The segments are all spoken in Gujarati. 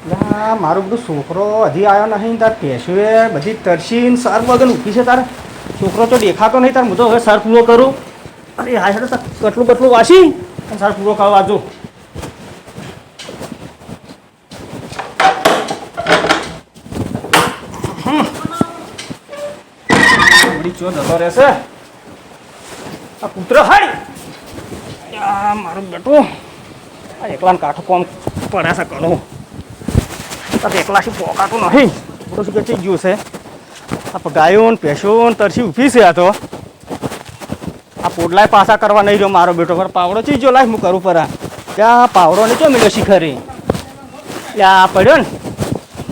મારો બધો છોકરો હજી આવ્યો નહીં તાર ભેંસુએ બધી તરસીને સર વગર ઊભી છે તાર છોકરો તો દેખાતો નહીં તાર હું તો હવે સર પૂરો કરું અરે હા હેડો કટલું બટલું વાસી અને સર પૂરો કરવા જો ચો જતો રહેશે આ પુત્ર હાય મારું બેટું આ એકલાને કાઠું કોમ પડે છે કરું એકલાથી પોકાતું નહીં બધું શું કે ગયું છે આ ગાયો ને ભેંસો ને તરસી ઊભી છે આ તો આ પોડલાય પાછા કરવા નહીં રહ્યો મારો બેટો પર પાવડો ચીજો લાય હું કરું પરા ત્યાં પાવડો ને ચો મિલ્યો શીખરી ત્યાં પડ્યો ને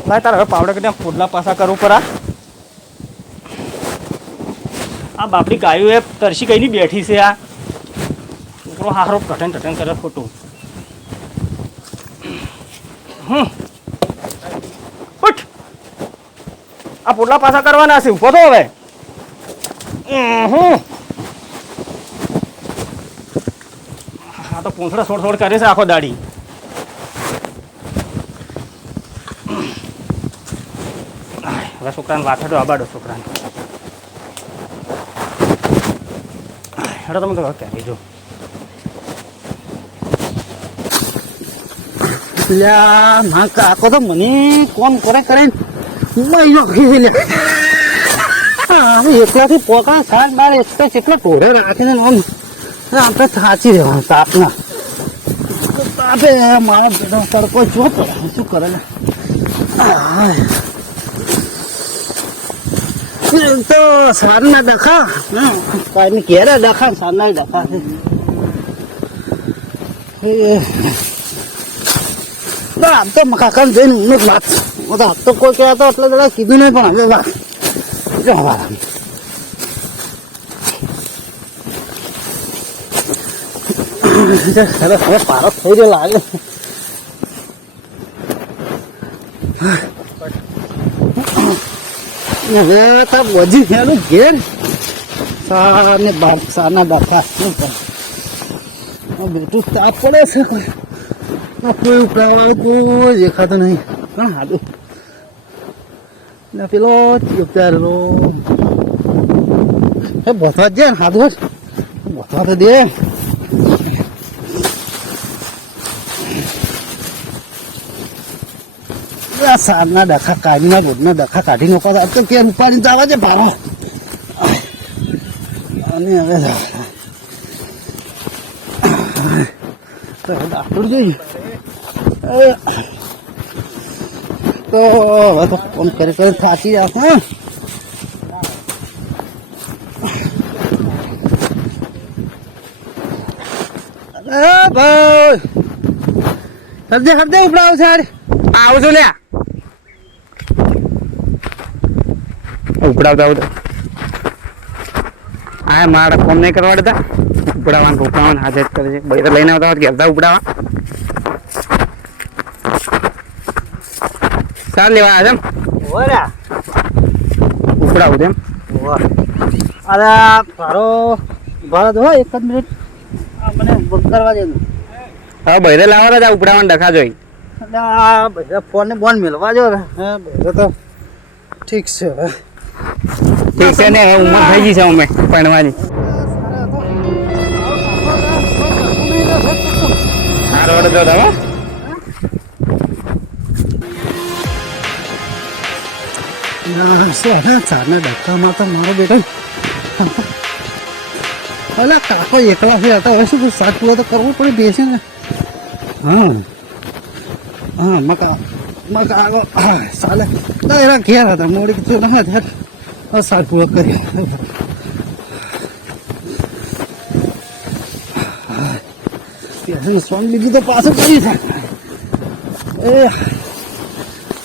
લાય તારે હવે પાવડો કે ત્યાં પોડલા પાછા કરવું પરા આ બાપડી ગાયો એ તરસી કઈની બેઠી છે આ છોકરો હારો ટટન કરે ખોટું ઉઠ આ પોટલા પાછા કરવાના છે ઉભો તો હવે આ તો પૂંછડા છોડ કરે છે આખો દાડી હવે છોકરાને વાથડો આબાડો છોકરાને હેડો તમે તો ક્યાં જો ના કાકો તો મને કોમ કરે મહિનો લે એકલાથી પોકા સાત બાર એકલા ટોળે રાખીને આપણે સાચી રહેવાનું તાપના તાપે મારા બેટા તડકો જો શું કરે ને તો સારના ડખા કાંઈ ઘેરે ડખા સારના ડખા છે આમ તો કાકા જોઈને ઊંઘ વાત તો કોઈ કહેતો એટલે દાદા કીધું નહીં પણ હવે વાત સરસ હવે પારો થઈ ગયો લાગે હવે તો બધી થયેલું ઘેર સાને બાર સાના ડખા શું કરે બેટું તાપ પડે છે કોઈ ઉપડાવાળું કોઈ દેખાતું નહીં પણ હાડું ને પેલો ચેપચારેલો બથવા જ જાય ને હાથું બથવા તો દે સારના ડખા કાઢીના રોડના ડખા કાઢી નાખો તો કે ઉપાડીને જવા છે ભારો અને હવે ડાક્ટર જોઈએ તો હવે તો ફોન કરી થાકી જાવ અરે ભાઈ હરદે ઉપડાવ છે આવું છું લ્યા ઉપડાવતા હા મારા ફોન નહીં કરવા દેતા ઉપડાવવાનું હાજર કરે છે ભાઈ તો લઈને આવતા હોય ઘેરતા ઉપડાવવા ચાલ લેવા આવે ઉપડાવું તેમ અરે મારો ભારત હોય એક જ મિનિટ મને બંધ કરવા દે હવે ભાઈ લાવવા જ ઉપડાવવાનું ડખા જોઈ બધા ફોન ને બોન મેળવા જો ભાઈ તો ઠીક છે હવે ઠીક છે ને ઉંમર થઈ ગઈ છે અમે ભણવાની સારો અડધો હવે ચારના ડક્કામાં તો મારો બેટો અલે કાકો એકલા છે હવે શું સાચું તો કરવું પડે બેસે ને હા મકા આગળ ચાલે એના ઘેર હતા મોડી કીધું ના ત્યારે સાચું કરી સોંગ બીજી તો પાછું કરી છે એ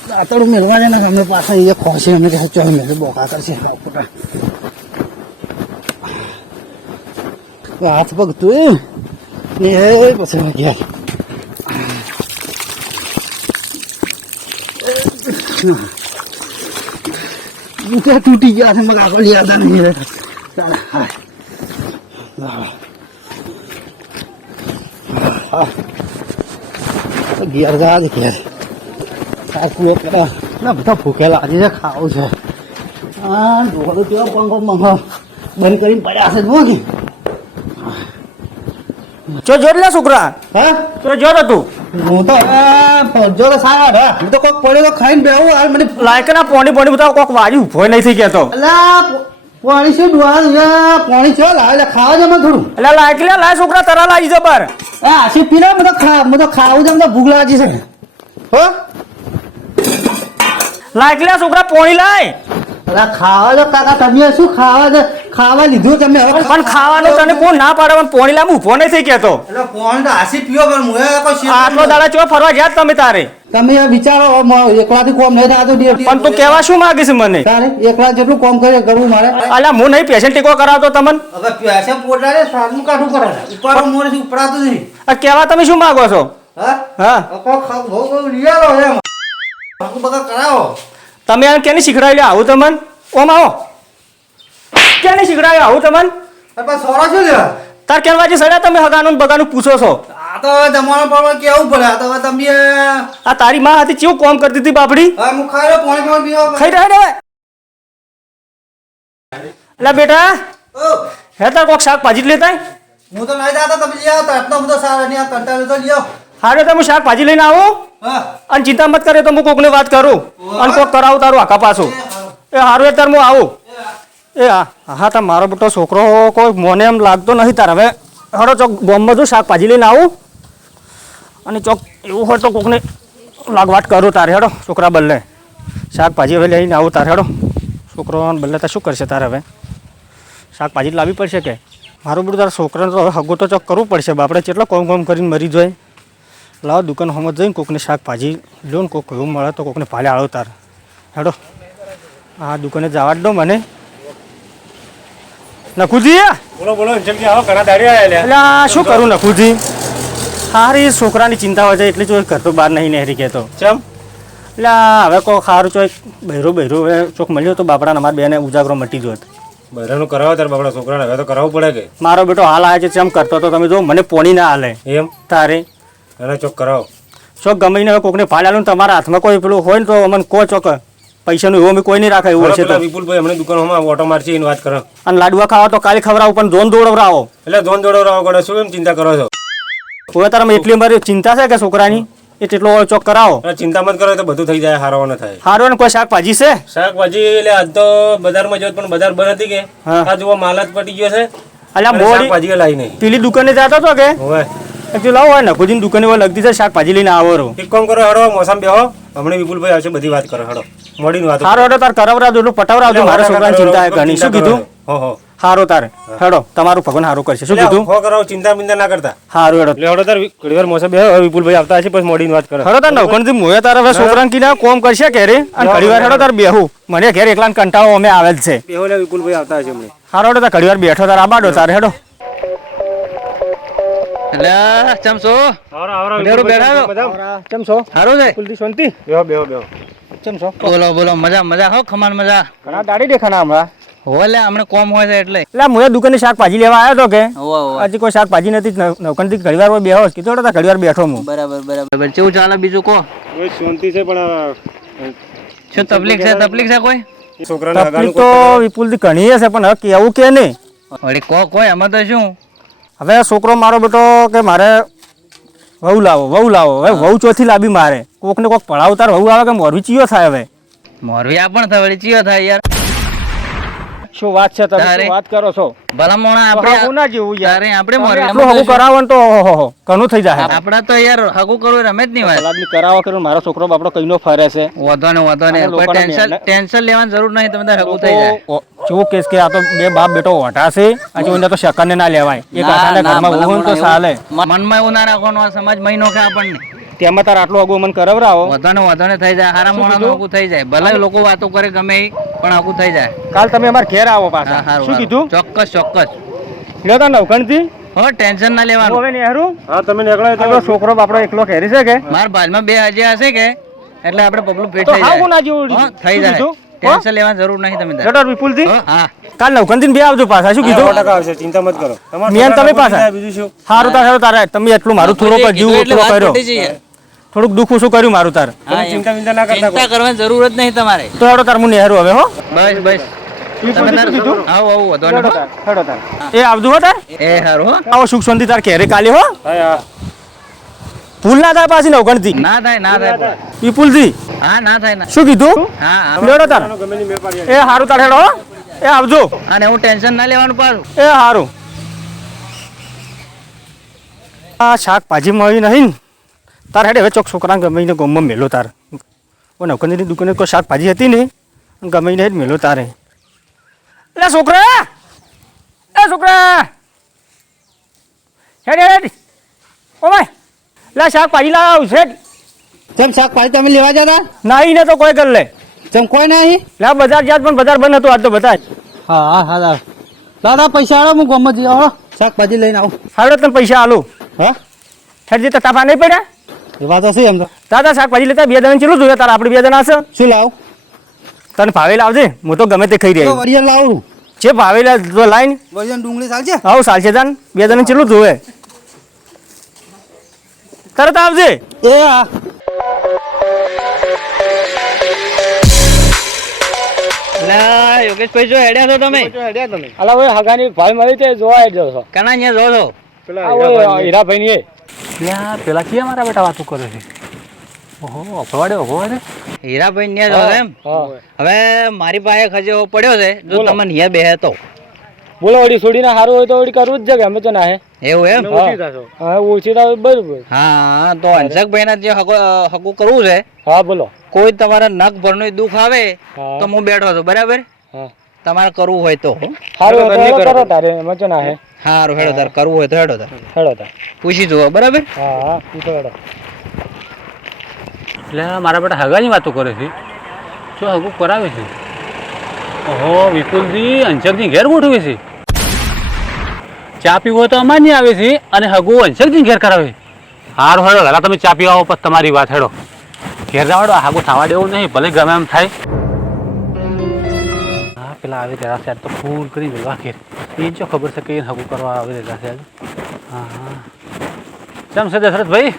દાંતડું મેળવા છે ને અમે પાછા એ ખોશે અમે કહે ચોઈ મેળવે બોકા કરશે હાથ પગ તું એ પછી ઘેર બુકા તૂટી ગયા છે મગ આગળ યાદ નહીં રહેતા ચાલે હા ઘેર જા ઘેર સાકું કરે ના બધા ભૂખેલા આજે છે ખાવું છે હા ઢોકળું કેવો પંખો મંખો બંધ કરીને પડ્યા હશે જુઓ કે જોર લે છોકરા હા તો જોર હતું હું તો જો તો સારા હું તો કોક પડ્યો તો ખાઈને બેહું હાલ મને લાયકના પોણી બધા કોક વાજી ઉભો નહીં થઈ ગયો અલા પાણી શું ડુઆ પાણી છો લાવે ખાવા જમે થોડું એટલે લાયક લાય છોકરા તરા લાગી જબર આ આશી પીલા બધો ખાવું જમ તો ભૂખ લાગી છે હો લાયક છોકરા પોણી લાય અલા ખાવા જો કાકા તમે શું ખાવા લીધું તમે હવે પણ ખાવાનું તને કોણ ના પાડે પણ પોણી લાય ઉભો નહીં થઈ ગયો એટલે પાણી તો આશી પીવો પણ મુએ કોઈ આટલો દાડા ચો ફરવા ગયા તમે તારે તમે વિચારો એકલાથી કોમ નહીં થતું પણ તું કેવા શું માંગીશ મને તારે એકલા જેટલું કોમ કરે કરવું મારે અલ્યા હું નહીં પેશન્ટ ટેકો કરાવતો તમને હવે પૈસા પોટાડે સારનું કાઢું કરે ઉપર મોરે ઉપડાતું નહીં આ કેવા તમે શું માંગો છો હા હા બહુ લીયાલો એમ બગા કરાવો તમે એમ કેની શીખડાવી આવું તમને ઓમ આવો કેની શીખડાવી આવું તમને પણ સોરા શું લેવા તાર કેવાજી સડ્યા તમે હગાનું બગાનું પૂછો છો આ તો હવે તમારો પર કેવું પડે આ તો હવે તમે આ તારી માં હતી ચેવું કોમ કરતી હતી બાપડી હા હું ખાઈ લો પાણી પીવો ખાઈ રહે એટલે બેટા ઓ હે તાર કોક શાકભાજી જ લેતા હું તો નહીં જાતો તમે લઈ આવતા આટલો બધો સારા નહીં આ કંટાળો તો લઈ આવો હારે તો હું શાકભાજી લઈને આવું હા અને ચિંતા મત કરે તો હું કોકને વાત કરું અને કોક કરાવું તારું આખા પાછું એ હારું એ તાર હું આવું એ હા તા મારો બેટો છોકરો કોઈ મોને એમ લાગતો નથી તાર હવે હડો ચોક બોમ્બમાં જો શાકભાજી લઈને આવું અને ચોક એવું હોય તો કોકને લાગવાટ કરું તારે હેડો છોકરા બદલે શાકભાજી હવે લઈને આવું તારે હેડો છોકરો બદલે તો શું કરશે તારે હવે શાકભાજી જ લાવવી પડશે કે મારું બધું તારા છોકરાને તો હવે હગું તો ચોક કરવું પડશે બાપડે કેટલો કોમ કરીને મરી જાય લાવો દુકાન હોમત જઈને કોકને શાકભાજી લો ને કોક એવું મળે તો કોકને ભાલે આવો તાર હેડો આ દુકાને જવા જ દો મને નખુજી બોલો જલ્દી આવો ઘણા દાડી આવ્યા એટલે આ શું કરું નખુજી હારી છોકરાની ચિંતા હોય છે એટલે જો ઘર તો બહાર નહીં નહેરી કહેતો ચમ એટલે આ હવે કોઈ સારું ચોક બહેરો હવે ચોક મળ્યો તો બાપડાને અમારા બેને ઉજાગરો મટી જોત બહેરાનું કરાવો તાર બાપડા છોકરાને હવે તો કરાવવું પડે કે મારો બેટો હાલ આવે છે ચમ કરતો તો તમે જો મને પોણી ના હાલે એમ તારે એને ચોક કરાવો ચોક ગમે ને કોકને ભાડે આલું ને તમારા હાથમાં કોઈ પેલું હોય ને તો અમને કો ચોક પૈસાનું એવું અમે કોઈ નહીં રાખે એવું હશે તો વિપુલભાઈ હમણાં દુકાનમાં ઓટો મારશે એની વાત કરો અને લાડવા ખાવા તો કાલે ખવડાવું પણ જોન દોડવરાવો એટલે ધોન દોડો પડે શું એમ ચિંતા કરો છો હવે તારા એટલી મારી ચિંતા છે કે છોકરાની એ તેટલો ચોક કરાવો અરે ચિંતા મત કરો તો બધું થઈ જાય હારો ન થાય હારો ને કોઈ શાકભાજી છે શાકભાજી એટલે આજ તો બજારમાં જતો પણ બજાર બંધ હતી કે હા. આ જુઓ માલ જ પટી ગયો છે અલ્યા અને મોડી શાકભાજી લાવી નહીં પેલી દુકાને જતો હતો કે હવે એકચ્યુઅલી લાવો હોય ને ખુદીની દુકાને હોય લગતી છે શાકભાજી લઈને આવો રહો એક કામ કરો હડો મોસમ બેહો હમણાં વિપુલભાઈ આવશે બધી વાત કરો હડો મોડીની વાત હારો હેડો તાર કરાવરાવજો એટલું પટાવરાવજો મારા છોકરાની ચિંતા ઘણી શું કીધું હો હારો તારે હેડો તમારું ભગવાન હારું કરશે શું કીધું હો કરો ચિંતા બિંતા ના કરતા હારું હેડો એટલે હડો તાર ઘણી વાર મોસમ બેહો વિપુલભાઈ આવતા હશે પછી મોડીની વાત કરો હેડો તાર નવકણથી મોએ તારે હવે છોકરાને કીધા કોમ કરશે ઘેરે અને ઘડી વાર હેડો તાર બેહું મને ઘેર એકલાને કંટાળો અમે આવે જ છે બેહો લે વિપુલભાઈ આવતા હશે હમણાં હારો હેડો તાર ઘડી વાર બેઠો તાર આબાડો તારે હેડો એટલે ચમસો બેઠો બેઠા કેમ છો સારું છે કુલદી શાંતિ બેહો કેમ છો બોલો મજા હો ખમાન મજા ઘણા દાડી દેખાના હમણાં હોલે હમણે કોમ હોય છે એટલે એટલે મુએ દુકાને શાકભાજી લેવા આવ્યો હતો કે હોવા હોવા હજી કોઈ શાકભાજી નથી નવકણથી ઘડી વાર બેહો કીધો તાર ઘડી વાર બેઠો હું બરાબર કેવું ચાલે બીજું કો કોઈ શાંતિ છે પણ શું તકલીફ છે કોઈ છોકરાને તકલીફ તો વિપુલથી ઘણી હશે પણ હવે કેવું કે નહીં વળી કોઈ એમાં તો શું હવે છોકરો મારો બેટો કે મારે વહુ લાવો હવે વહુ ચોથી લાવી મારે કોકને કોક પડાવતાર વહુ આવે કે મોરવી ચિયો થાય હવે મોરવી આ પણ થાય વળી ચિયો થાય યાર શું વાત છે તમે તારે? શું વાત કરો છો ભલા મોણા હાગું આપણે ના જેવું યાર તારે આપણે તમે મોરવી આટલું હાગું કરાવો ને તો ઓહોહો, ઘણું થઈ જાય આપડા તો યાર હગું કરવું રમે જ નહીં વાત સલાદની કરાવો કે મારો છોકરો બાપડો કઈનો ફરે છે વધો ને અને કોઈ લોકોને ટેન્શન લેવાની જરૂર નહીં તમે તાર હગું થઈ જાય શું કેસ કે આ તો બે બાપ બેટો ઓઢા છે આ જોઈને તો સેકન્ડ ના લેવાય એક આખાને ઘરમાં વહુ હોય ને તો ચાલે મનમાં એવું ના રાખવાનું આ સમાજ મહિનો કે આપણને તેમાં તાર આટલું આગું મને કરાવરાવો વધો ને થઈ જાય હારા મોણા હગું થઈ જાય ભલે લોકો વાતો કરે ગમે ઈ, પણ હગું થઈ જાય કાલ તમે અમારા ઘેર આવો હા, પાછા હારું, શું હારું. કીધું ચોક્કસ લ્યો તા નવખણથી હો ટેન્શન ના હું લેવાનું હવે નેહરું હા તમે નીકળો આપણો છોકરો બાપડો એકલો ઘેરી છે કે માર બાજમાં 2000 હશે કે એટલે આપણે પગલું ફિટ તો થઈ હાગું ના જાય જેવું હો, થઈ શું જાય કીધું? ટેન્શન લેવાની જરૂર નહીં તમે તાર. લેટર વિપુલજી હો, હા કાલ નવખણથી બે આવજો પાછા શું કીધું 100% આવશે ચિંતા મત કરો મેન તમે છોકરાને પાછા. બીજું શું સારું તારે તમે એટલું મારું થોડો જીવ એટલે થોડો વાત કર્યો પતી જઈએ. થોડુંક દુઃખ ઓછું કર્યું મારું તાર હા, એમ. ચિંતા વિંતા ના કરતા ચિંતા કરવાની જરૂર જ નહીં તમારે. તો હેડો તાર હું નેહરું હવે હો બસ બસ તમે તાર આવો આવો વધો હેડો તાર, હેડો તાર. એ આવજો હો તાર એ હારું હો. આવો સુખ શાંતિ તાર ઘેરે કાલે હો હા હા ભૂલ ના થાય પાછી નવગણથી ના થાય વિપુલજી હા ના થાય ના. શું કીધું હા હા. લેડો તાર ગમે ની મેળ પાડી એ હારું તાર હેડો હો. એ આવજો અને હું ટેન્શન ના લેવાનું પાછું. એ હારું આ શાકભાજી મળી નહીં ને. તાર હેડે હવે ચોક છોકરા ગમે એને ગમમાં મેલો તાર ઓ નવકંદની દુકાને કોઈ શાકભાજી હતી ને ગમે એને જ મેલો તારે લે છોકરા એ છોકરા હેડ હેડ ઓ ભાઈ લે શાકભાજી લાવ છે કેમ શાકભાજી તમે લેવા જતા? નાઈ ને તો કોઈ કર લે કેમ કોઈ નહીં? લે બજાર જાત પણ બજાર બંધ હતું આજ તો બધા હા હા દાદા પૈસા આવો હું ગમત જઈ આવો શાકભાજી લઈને આવું. હાડો તને પૈસા આલું હા હેડ જતા તાપા નહીં પડ્યા એ વાત હશે એમ તો. દાદા શાકભાજી લેતા 2 જણા ચેલું જોઈએ તાર આપણે 2 જણા હશે શું લાવું? તને ભાવે લાવજે હું તો ગમે તે ખાઈ રહી વરિયર લાવું. જે ભાવે લાઈન વરિયર ડુંગળી ચાલશે? આવ સાલશે તાન 2 જણા ચેલું જોવે તરત આવજે એ હા. યોગેશભાઈ જો હેડ્યા છો તમે? અલા ઓય હગાની ભાઈ મળી તે જોવા આવી છો કના અહીંયા જો છો? આ હીરાભાઈ ની પેલા કે મારા બેટા વાતો કરે છે ઓહો અફવાડે ઓહો અરે હીરાભાઈ ને જો એમ? હા હવે મારી પાસે ખજેવો પડ્યો છે જો બોલો. તમને અહીંયા બેહે તો. બોલો વડી છોડીને સારું હોય તો વડી કરવું જ છે કે અમે તો ના હે એવું એમ? હા ઓછી તો બરોબર હા તો હંસકભાઈ ના જે હકુ કરવું છે હા બોલો કોઈ તમારા નખ ભરનું દુઃખ આવે હા. તો હું બેઠો છું બરાબર. હા તમારે કરવું હોય તો સારું હોય તો કરો તારે અમે તો ના હે હારું હેડો તાર કરવું હોય તો હેડો તાર હેડો તાર પૂછી જુઓ બરાબર. હા હા ઈ તો હેડો એટલે મારા બેટા હગાની વાતો કરે છે શું હગું કરાવે છે ઓહો વિપુલજી અંશકજી ઘેર ગોઠવે છે ચા પીવો હોય તો અમાર નહીં આવે છે અને હગું અંશકજી ઘેર કરાવે હારું હેડો પહેલાં તમે ચા પીવા આવો પછી તમારી વાત હેડો ઘેર જવાડો હાગું થવા દેવું નહીં ભલે ગમે એમ થાય હા પેલા આવી રહ્યા છે આજ તો ફૂલ કરી દેવા ઘેર એ જો ખબર છે કે હગું કરવા આવી રહ્યા છે આજે હા હા કેમ છે દશરથભાઈ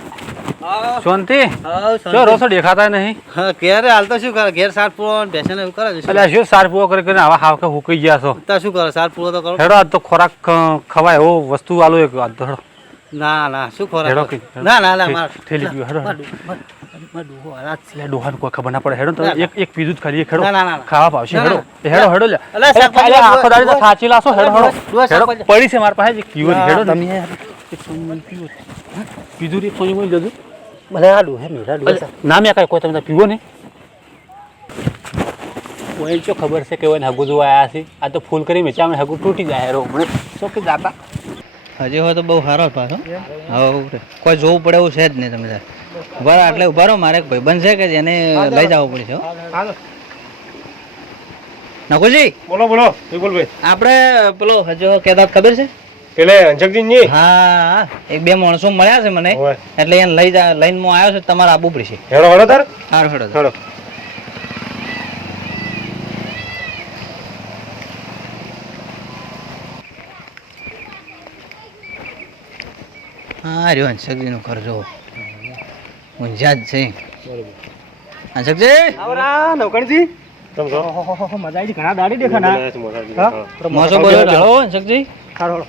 શાંતિ જો રોસો દેખાતા નહીં ક્યારે હાલ તો શું કરે ઘેર સાર પૂરો બેસીને એવું કરે છે. એટલે શું સાર પૂરો કરી આવા હાવ કે હુકાઈ ગયા છો તો શું કરે સાર પૂરો તો કરો. હેડો આજ તો ખોરાક ખવાય એવો વસ્તુ આલો એક આજ તો હેડો ના ના શું ખોરાક? હેડો કે ના ના ના માર થેલી પીવો હેડો એટલે ડોહાને કોઈ ખબર ના પડે હેડો તો એક પીધું જ ખાલી એક હેડો ના, ના, ના. ખાવા પાવશે હેડો એ હેડો હેડો લે અલા, શાકભાજી અલા, આખો દાડી તો ડોહા. થાચી લાશો હેડો હેડો ડોહા, હેડો શાકભાજી. પડી છે મારા પાસે એક પીવો નહીં. હેડો તમે તમે એક સોની પીવો પીધું રે સોની મળી જજો ભલે આ ડોહે મેરા ડોહે ના મેં કાંઈ કોઈ તમે પીવો નહીં કોઈ જો ખબર છે કે ઓને હગુ જોવા આવ્યા છે આ તો ફૂલ કરી વેચા અમે હગુ તૂટી જાય હેરો મને શું કે જાતા હજી હોય તો બહુ સારો પાછો. હવે કોઈ જોવું પડે એવું છે જ નહીં તમે તાર. ઉભા રહો, આટલે ઉભા રહો મારે એક ભાઈબંધ છે કે જેને લઈ જવું પડશે હો. નકુજી બોલો બોલો વિપુલભાઈ આપણે પેલો હજુ કહેતા ખબર છે? પેલે અંજકજી ની હા એક બે માણસો મળ્યા છે મને હોય. એટલે એને લઈને હું આવ્યો છું તમારે આવવું પડશે. હેડો હેડો તાર સારું હેડો હેડો હા રહ્યો હંસકજીનું ઘર જો ઊંઝા જ છે. હંસકજી આવરા નવકણજી તમ છો ઓહો મજા આવી ઘણા દાડી દેખાના હા મોસો બોલો ઢાળો હંસકજી. સારો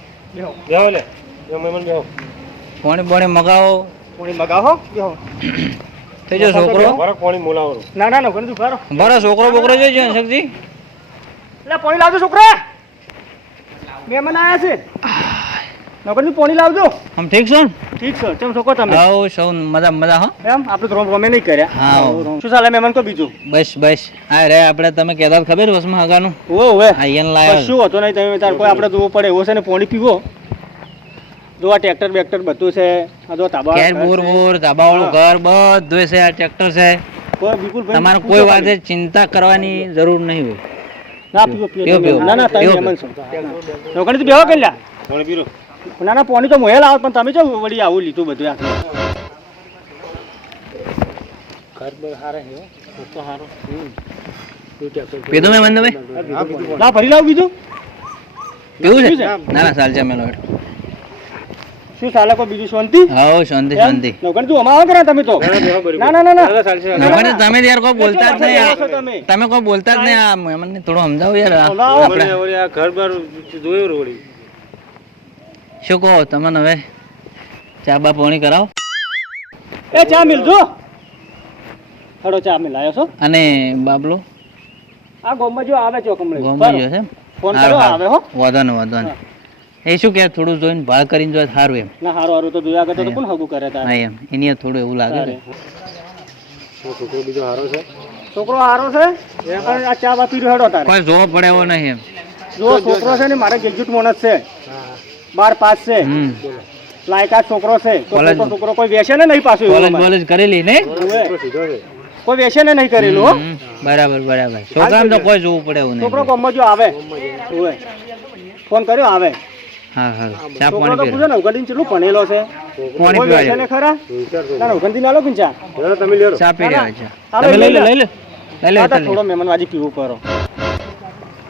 બેહો લે બેહો મહેમાન બેહો પાણી પાણી મગાવો કોણી મગાવો બેહો થઈ જાવ છોકરો. બરાબર પાણી મોલાવો ના ના નવકણજી ઉભા રહો બરાબર છોકરો બોકરો જોઈજો હંસકજી. લે પાણી લાવજો છોકરા મહેમાન આવ્યા છે નવકણજી પાણી લાવજો આમ ઠીક છો ને? ઠીક છે ચમ છોકો તમે આવો સૌ મજા મજા હો. એમ આપણે તો રોમે નહીં કર્યા હા. શું ચાલે મહેમાન કો બીજું બસ બસ આ રે આપણે તમે કહેતા હતા ખબર વસમાં હગાનું ઓ હવે આ એને લાવ્યો. શું હતો નહીં તમે તાર કોઈ આપણે જોવું પડે એવો છે ને પાણી પીવો જો આ ટ્રેક્ટર બેક્ટર બધું છે આ જો તાબા કેર બોર બોર ધાબાવાળું ઘર બધું છે. આ ટ્રેક્ટર છે. કોઈ વિપુલભાઈ તમારે કોઈ વાતે ચિંતા કરવાની જરૂર નહીં હોય. ના પીવો પીવો, પીવો. ના ના તમે પીવો, મહેમાન છો નવકણજી બેહો કે લ્યા પાણી પીરો ના ના પાણી તો મોહેલ આવે પણ તમે જો વળી આવું લીધું બધું આ પીધું મેં બંધ ભાઈ ના ભરી લાવ બીજું પીવું છે? ના ના ચાલ છે મેલો હેઠ. શું ચાલે કોઈ બીજું શાંતિ હાઉ શાંતિ શાંતિ નવકણ તું અમાવા કરે તમે તો ના ના ના ના નવકણ તમે યાર કોઈ બોલતા જ તમે. નહીં તમે કોઈ બોલતા જ નહીં આ મને થોડું સમજાવો યાર સમજાવો. આપણે આ ઘર બાર જોયું રોડી શું કહો તમને હવે ચા બા પાણી કરાવો એ ચા મિલજો હડો ચા મિલાયો છો અને બાબલો આ ગોમમાં જો આવે છો કમળે ગોમાં ગયો છે ફોન કરો આવે હો વાંધો નહીં એ શું કે થોડું જોઈને ભાળ કરીને જો સારું એમ ના હારું હારું તો જોયા કરતો તો કોણ હગું કરે તારે હા એમ એની હારે થોડું એવું લાગે ને. છોકરો બીજો સારો છે છોકરો હારો છે પણ આ ચા બા પીરો હેડો તારે કોઈ જોવા પડે એવો નહીં એમ જો છોકરો છે ને મારે ગ્રેજ્યુએટ માણસ છે 12 પાસ છે હમ લાયકાત છોકરો છે તો કોલેજ- છોકરો કોઈ વેસે ને નહીં પાછું એવું કોલેજ અમારે. બોલેજ કરેલી ને છોકરો સીધો છે કોઈ વેસે ને નહીં કરેલું હો બરાબર બરાબર છોકરાને તો કોઈ જોવું પડે એવું છોકરો નહીં ગમો જો આવે ઓવે. ફોન કર્યો આવે હા હા ચા છોકરો પાણી તો પૂછો ને ઉગડીને કેટલું ભણેલો છે પાણી કોઈ પીવા વેસે ને જાય ખરા ના ના ઉગડી નાલો કે ચા ચાલો તમે લ્યો ચા પી ના, રહ્યા છે હાલો, તમે લઈ લો લઈ લઈ લો લઈ લો આ તો એટલે થોડો મહેમાનવાજી પીવું કરો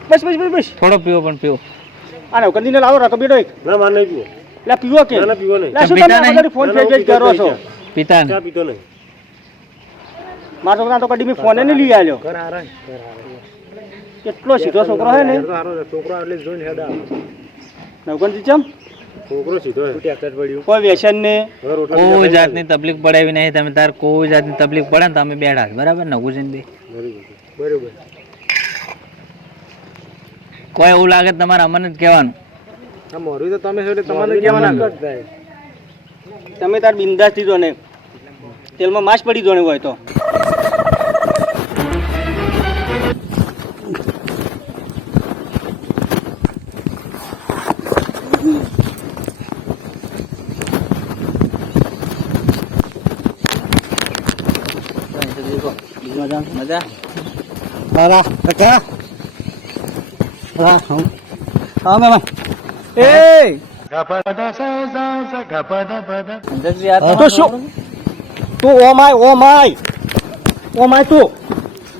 બસ બસ બસ બસ થોડો પીવો પણ પીવો આને ઉગડીને લાવો રાખો બેટો એક ના માર નહીં પીવો લે પીવો કે ના ના પીવો નહીં લે શું પીતા તમે આ નહીં? બધાની ફોન ના, ના, પે જ કરો છો પીતા ને ચા પીતો નહીં મારા છોકરા તો કદી મેં ફોન નહીં લઈ આવ્યો ઘર હારા કેટલો સીધો છોકરો છે ને સારો છે છોકરો એટલે જોઈને હેડ આવે નવગણજી ચમ છોકરો સીધો છે ટેક્ટર પડ્યું કોઈ વ્યસન ને હવે રોટલા કોઈ જાતની તકલીફ પડે એવી નહીં તમે તાર કોઈ જાતની તકલીફ પડે ને તમે બેઠા છો, બરાબર ને ગુજન બે બરોબર કોઈ એવું લાગે તો તમારે અમને જ કહેવાનું આ મોરું તો તમે છો એટલે તમને કહેવાના તમે તાર બિંદાસ દીધો ને તેલમાં માસ પડી દોણે હોય તો મજા હા કાકા હા હા મેમ એ અંજકજી આ તો શું તું ઓ માય તું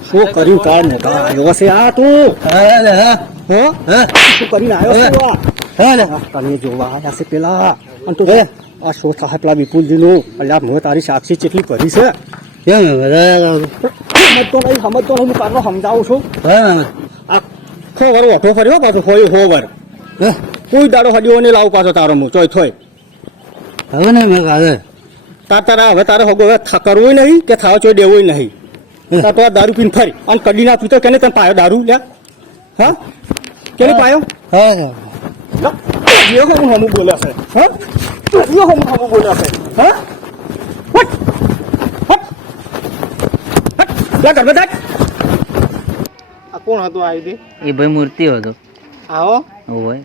શું કર્યું કાર ને કા આવ્યો છે આ તું હો શું કરીને આવ્યો છે આ તમે જોવા આવ્યા છે પેલા અને તું આ શું થાય પેલા વિપુલજીનું અલ્યા મેં તારી સાક્ષી કેટલી કરી છે સમજતો નહીં હું કારનો સમજાવું છું આ ખો વર ઓઠો ફર્યો પાછો હોય હો વર કોઈ દાડો હડ્યો ને લાવ પાછો તારો મું ચોય થોય હવે ને મેં કાલે તારા હવે તારે હગો હવે કરવું નહીં કે થાવ ચોય દેવું નહીં તાર તો આ દારૂ પીને ફરી અને કડી ના પીતો કેને તને પાયો દારૂ લ્યા હા કેને પાયો જે હું હમું બોલ્યા છે હા જે હમું બોલ્યા છે હા હટ હટ હટ લા ગરબા થાક આ કોણ હતું આવી દે એ ભાઈ મૂર્તિ હતો આવો હોય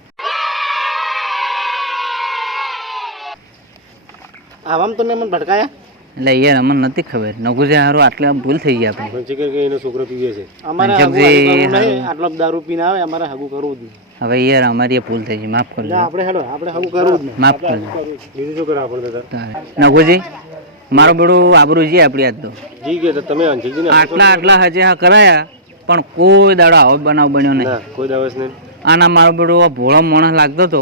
આવામ તમે મને ભટકાયા એટલે યાર અમને નથી ખબર નગુજે હારું આટલે આમ ભૂલ થઈ ગયા આપણે પંચીકર કે એનો છોકરો પીવે છે અમારે અમારે હગું હગું કરવું હારું. નહીં આટલો દારૂ પીને આવે અમારે હગું કરવું જ નહીં હવે યાર અમારી એ ભૂલ થઈ ગઈ માફ કરજો આપણે હેડો આપણે હગું કરવું જ નહીં માફ કરજો બીજું શું કરવા આપણે નગુજી મારો બેડું આબરૂ છે આપણી આજ તો જી કે તો તમે અંજલીને આટલા હજે હા કરાયા પણ કોઈ દાડો આવો બનાવ બન્યો નહીં ના કોઈ દિવસ નહીં આના મારો બેડો ભોળો માણસ લાગતો હતો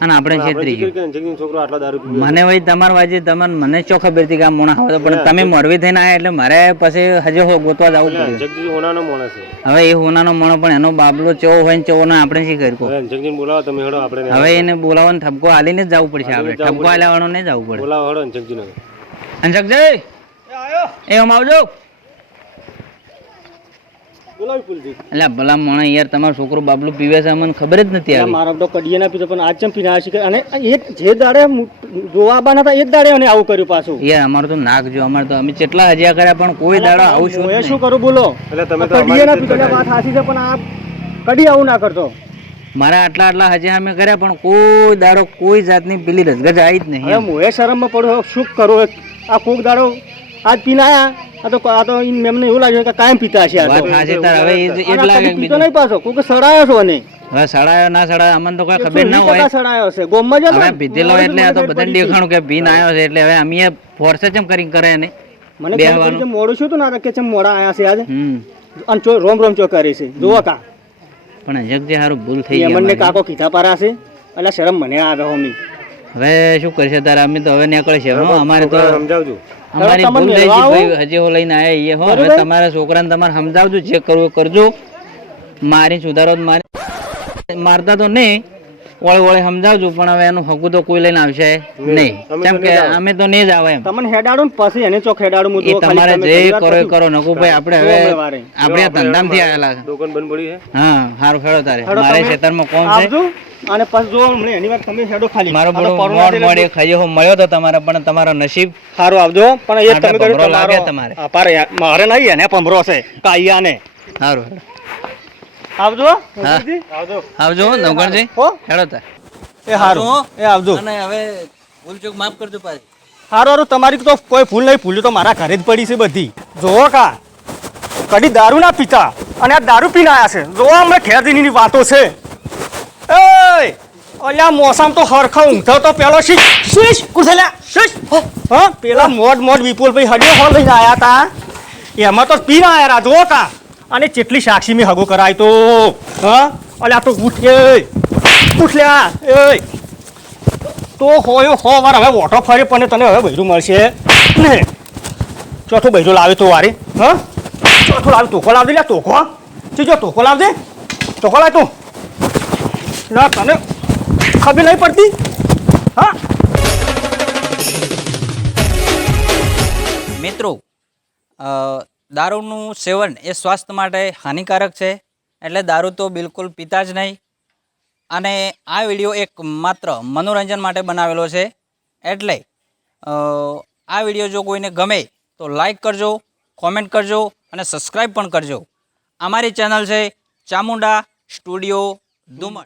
અને આપણે છેતરી ગયો કે અંજલીનો છોકરો આટલા દારૂ પીવે મને ભાઈ તમારા વાજે તમારે મને ચો ખબર હતી કે આ મોણા આવે પણ તમે મોરવી થઈને આવ્યા એટલે મારે પછી હજુ ગોતવા જવું પડ્યું અંજલી હોનાનો માણસ છે હવે એ હોનાનો મોણો પણ એનો બાબલો ચેવો હોય ને ચેવો ના આપણે શી કર્યું હવે અંજલીને બોલાવો તમે હેડો આપણે હવે એને બોલાવવાનો ઠપકો હાલીને જ જવું પડશે આપણે ઠપકો હાલ્યાવાનો નહીં જવું પડે બોલાવો હેડો અંજલીને અંજકજય એ આમ આવજો બોલો વિપુલજી એટલે ભલા મોણા યાર તમારો છોકરો બાબલું પીવે છે અમને ખબર જ નથી આવી મારા તો કડીએ ના પીતો પણ આજ ચમ પીને આવ્યા છે અને એ જે દાડે જોવા આવવાના હતા એ જ દાડે અને આવું કર્યું પાછું યાર અમારું તો નાક જો અમારે તો અમે કેટલા હજ્યા કર્યા પણ કોઈ દાડો આવું શું હું શું કરું બોલો એટલે તમે તો કડીએ ના પીતો એટલે વાત સાચી છે પણ આ કડી આવું ના કરતો મારા આટલા હજ્યા અમે કર્યા પણ કોઈ દાડો કોઈ જાતની પેલી રજગજ આવી જ નહીં હવે મોએ શરમમાં પડ્યો શું કરું આ કોક દાડો આજ પીને આયા આ તો એમને એવું લાગ્યું કે કાયમ પીતા છે આ વાત તો સાચી તાર હવે એ જ અને આ લાગે કદી પીતો નહીં પાછો કોક સડાયો છો અને હવે સડાયો ના સડાયો અમને તો કોઈ ખબર ના હોય સડાયો છે ગોમમાં જતો હવે પીધેલો એટલે આ તો બધાને દેખાણું કે પીને આવ્યો છે એટલે હવે અમે ફોર્સ જ કરીને કરે ને મને ખબર પડી કે મોડું શું હતું ને કે ચમ મોડા આયા છે આજે હમ અને રોમ રોમ ચો કરે છે જોવો કા પણ જગજે હારું ભૂલ થઈ એ ગઈ મને અમારી. કાકો કીધા પારા છે એટલે શરમ મને આવે હોમી હવે શું કરશે તારે, અમે તો હવે નીકળશે હો. અમારે તો સમજાવજો. અમારી તમે ભૂલ થઈ મેળવા છે ભાઈ, હજી હો લઈને આયા એ હો. હવે તમારા છોકરાને તમારે સમજાવજો, જે કરવું એ કરજો. મારી સુધારો તો મારતા તો નહીં, વળે વળે સમજાવજો, પણ હવે એનું હકું તો કોઈ લઈને આવશે નહીં, કેમ કે અમે તો નહીં જ આવે એમ. તમને હેડાડું ને પછી એને ચોક હેડાડું હું એ તો તમારે ખાલી જે તમે કરો એ કરી કરો. નકુભાઈ આપણે હવે આપણે આ ધંધામાંથી આવેલા છે. દુકાન બંધ પડી છે. હા સારું હેડો તારે, હેડો મારે તમે ખેતરમાં કોમ છે. આવજો અને પછી જો હમણાં એની વાત તમે હેડો ખાલી મારો આ તો બડો પરોણા મોડ મોડે ખાઈએ મળ્યો તો તમારે, પણ તમારો નસીબ સારું આવજો. પણ એ આટલા તમે કર્યું ભમરો લાગે તમારો તમારે. અપાર યાર, મારે નહીં એને પંભરો છે કાયાને. સારું હેડો. આવજો હા. નવગણજી. આવજો નવગણજી, હો હેડો તાર. એ હારું એ આવજો. અને હવે ભૂલ ચૂક માફ કરજો પાછી. હારું તમારી તો કોઈ ભૂલ નહીં, ભૂલ તો મારા ઘરે જ પડી છે બધી. જોવો કા કદી દારૂ ના પીતા અને આ દારૂ પીને આયા છે. જોવો હમણાં ખેતીની વાતો છે. એ અલ્યા મોસમ તો હરખા ઊંઘતો તો પેલો શીશ કુસલ્યા શીશ. હા પેલા મોડ વિપુલભાઈ હડિયો હો લઈને આયા તા, એમાં તો પીને આયા રા. જોવો કા અને કેટલી સાક્ષી મેં હગો કરાય તો. હા અલ્યા તો ઉઠલ્યા એ તો હોય હો વાર હવે ઓટો ફરે પણ તને હવે બૈરું મળશે ને. ચોથું બૈરું લાવે તો વારે. હા ચોથું લાવે તોકો લાવજે. લ્યા તોકો ચીજો તોકો લાવજે. તોકો લાવ તું. ના તને ખબર નહીં પડતી. હા મિત્રો, દારૂનું સેવન એ સ્વાસ્થ્ય માટે હાનિકારક છે, એટલે દારૂ તો બિલકુલ પીતા જ નહીં. અને આ વિડીયો એક માત્ર મનોરંજન માટે બનાવેલો છે, એટલે આ વિડીયો જો કોઈને ગમે તો લાઈક કરજો, કોમેન્ટ કરજો અને સબસ્ક્રાઈબ પણ કરજો. અમારી ચેનલ છે ચામુંડા સ્ટુડિયો ધુમટ.